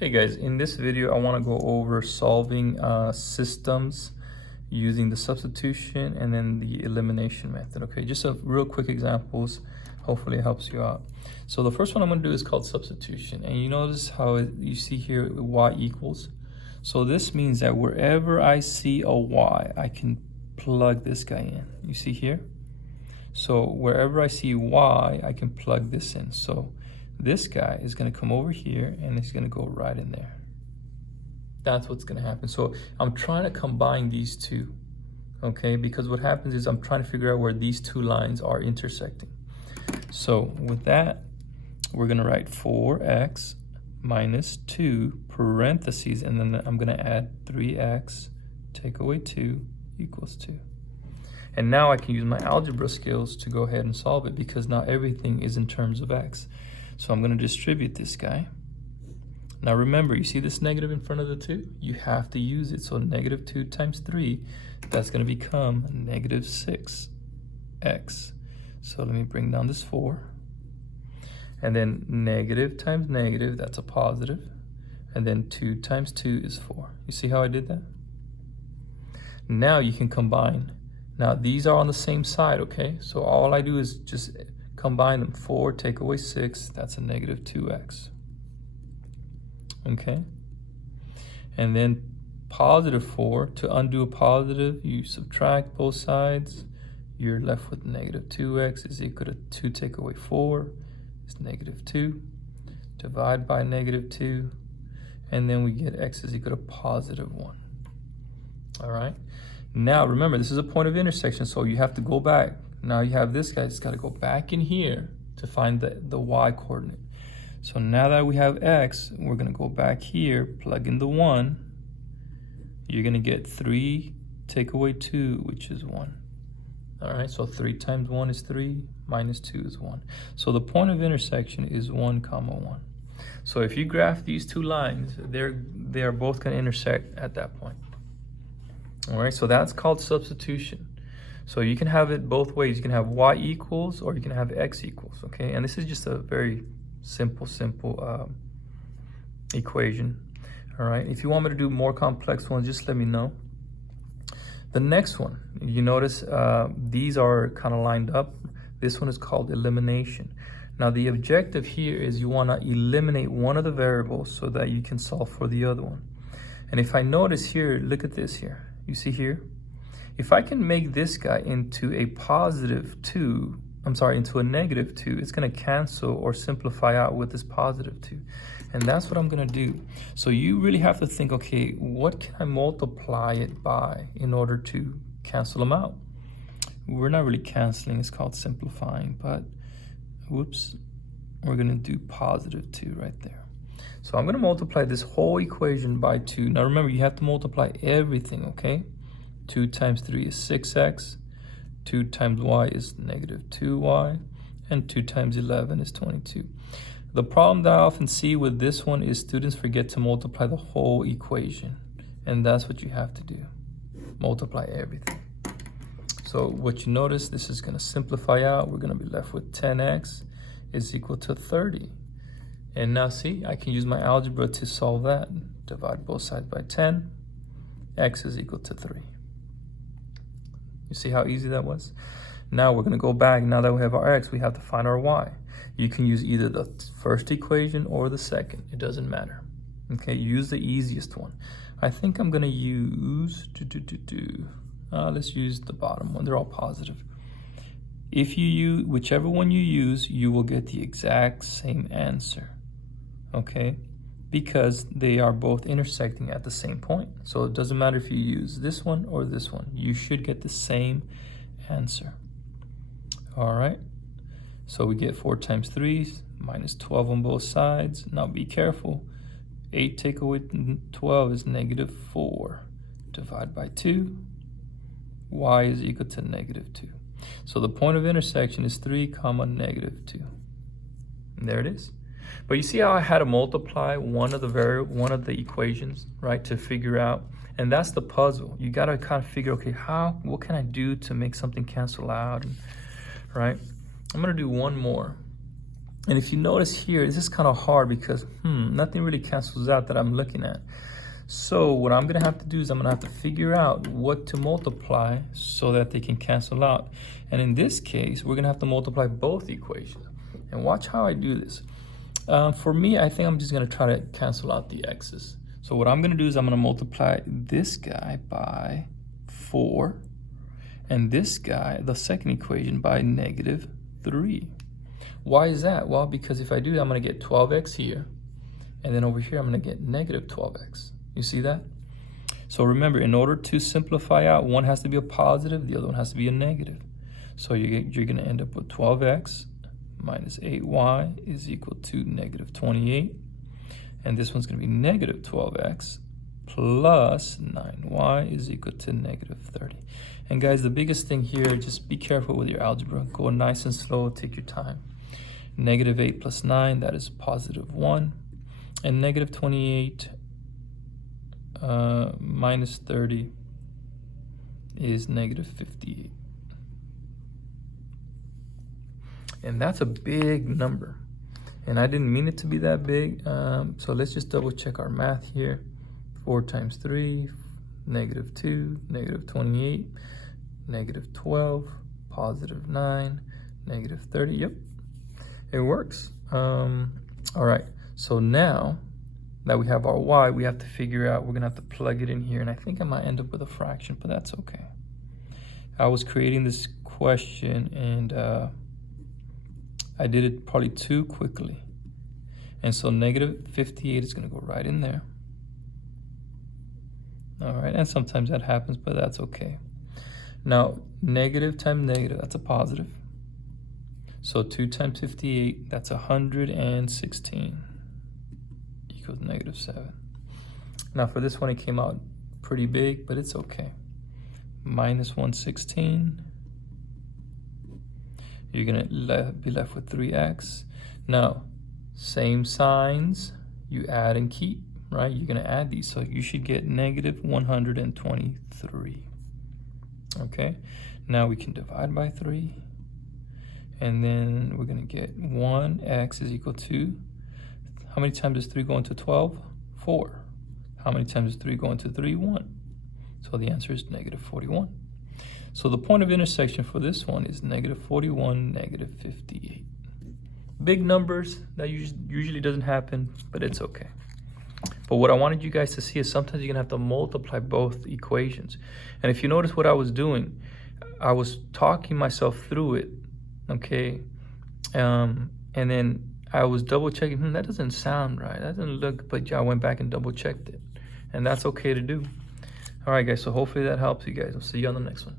Hey guys, in this video I want to go over solving systems using the substitution and then the elimination method. Okay, just a real quick examples. Hopefully it helps you out. So the first one I'm going to do is called substitution, and you notice how you see here y equals. So this means that wherever I see a y, I can plug this guy in. You see here? So wherever I see y, I can plug this in. So this guy is going to come over here and it's going to go right in there. That's what's going to happen. So I'm trying to combine these two, okay? Because what happens is I'm trying to figure out where these two lines are intersecting. So with that, we're going to write 4x minus 2 parentheses, and then I'm going to add 3x, take away 2 equals 2. And now I can use my algebra skills to go ahead and solve it, because now everything is in terms of x. So I'm going to distribute this guy. Now remember, you see this negative in front of the 2? You have to use it. So negative 2 times 3, that's going to become negative 6x. So let me bring down this 4. And then negative times negative, that's a positive. And then 2 times 2 is 4. You see how I did that? Now you can combine. Now these are on the same side, okay? So all I do is just combine them. 4 take away 6, that's a negative 2x. Okay? And then positive 4, to undo a positive, you subtract both sides. You're left with negative 2x is equal to 2 take away 4 is negative 2. Divide by negative 2. And then we get x is equal to positive 1. All right? Now remember, this is a point of intersection, so you have to go back. Now you have this guy, it's got to go back in here to find the y coordinate. So now that we have x, we're going to go back here, plug in the 1. You're going to get 3 take away 2, which is 1. All right, so 3 times 1 is 3, minus 2 is 1. So the point of intersection is 1, 1. So if you graph these two lines, they are both going to intersect at that point. All right, so that's called substitution. So you can have it both ways. You can have y equals, or you can have x equals, okay? And this is just a very simple equation, all right? If you want me to do more complex ones, just let me know. The next one, you notice these are kind of lined up. This one is called elimination. Now the objective here is you want to eliminate one of the variables so that you can solve for the other one. And if I notice here, look at this here. You see here? If I can make this guy into a positive 2, into a negative 2, it's going to cancel or simplify out with this positive 2. And that's what I'm going to do. So you really have to think, okay, what can I multiply it by in order to cancel them out? We're not really canceling, it's called simplifying, but whoops, we're going to do positive 2 right there. So I'm going to multiply this whole equation by 2. Now remember, you have to multiply everything, okay? 2 times 3 is 6x, 2 times y is negative 2y, and 2 times 11 is 22. The problem that I often see with this one is students forget to multiply the whole equation, and that's what you have to do. Multiply everything. So what you notice, this is going to simplify out. We're going to be left with 10x is equal to 30. And now see, I can use my algebra to solve that. Divide both sides by 10. X is equal to 3. You see how easy that was? Now we're going to go back. Now that we have our x, we have to find our y. You can use either the first equation or the second. It doesn't matter. Okay, use the easiest one. I think I'm going to use, let's use the bottom one. They're all positive. If you use whichever one you use, you will get the exact same answer. Okay? Because they are both intersecting at the same point. So it doesn't matter if you use this one or this one. You should get the same answer. All right. So we get 4 times 3 minus 12 on both sides. Now be careful. 8 take away 12 is negative 4. Divide by 2. Y is equal to negative 2. So the point of intersection is 3, negative 2. And there it is. But you see how I had to multiply one of the equations, right, to figure out, and that's the puzzle. You got to kind of figure, okay, what can I do to make something cancel out, right? I'm going to do one more. And if you notice here, this is kind of hard because nothing really cancels out that I'm looking at. So what I'm gonna have to do is I'm gonna have to figure out what to multiply so that they can cancel out. And in this case, we're gonna have to multiply both equations. And watch how I do this. For me, I think I'm just gonna try to cancel out the x's. So what I'm gonna do is I'm gonna multiply this guy by 4, and this guy, the second equation, by -3. Why is that? Well, because if I do that, I'm gonna get 12x here, and then over here, I'm gonna get -12x. You see that? So remember, in order to simplify out, one has to be a positive, the other one has to be a negative. So you're gonna end up with 12x minus 8y is equal to -28. And this one's gonna be -12x plus 9y is equal to -30. And guys, the biggest thing here, just be careful with your algebra. Go nice and slow, take your time. -8 plus 9, that is +1. And -28 minus 30 is -58. And that's a big number. And I didn't mean it to be that big. So let's just double check our math here. 4 times 3, -2, -28, -12, +9, -30. Yep, it works. All right, so now that we have our y, we have to figure out, we're gonna have to plug it in here. And I think I might end up with a fraction, but that's okay. I was creating this question and I did it probably too quickly. And so -58 is gonna go right in there. All right, and sometimes that happens, but that's okay. Now, negative times negative, that's a positive. So 2 times 58, that's 116, equals -7. Now for this one, it came out pretty big, but it's okay. -116. You're gonna be left with 3x. Now, same signs, you add and keep, right? You're gonna add these, so you should get -123. Okay, now we can divide by 3, and then we're gonna get 1x is equal to, how many times does 3 go into 12? 4. How many times does 3 go into 3? 1. So the answer is -41. So the point of intersection for this one is -41, -58. Big numbers, that usually doesn't happen, but it's okay. But what I wanted you guys to see is sometimes you're gonna have to multiply both equations. And if you notice what I was doing, I was talking myself through it, okay? And then I was double checking, that doesn't sound right, that doesn't look, but I went back and double checked it. And that's okay to do. All right, guys, so hopefully that helps you guys. I'll see you on the next one.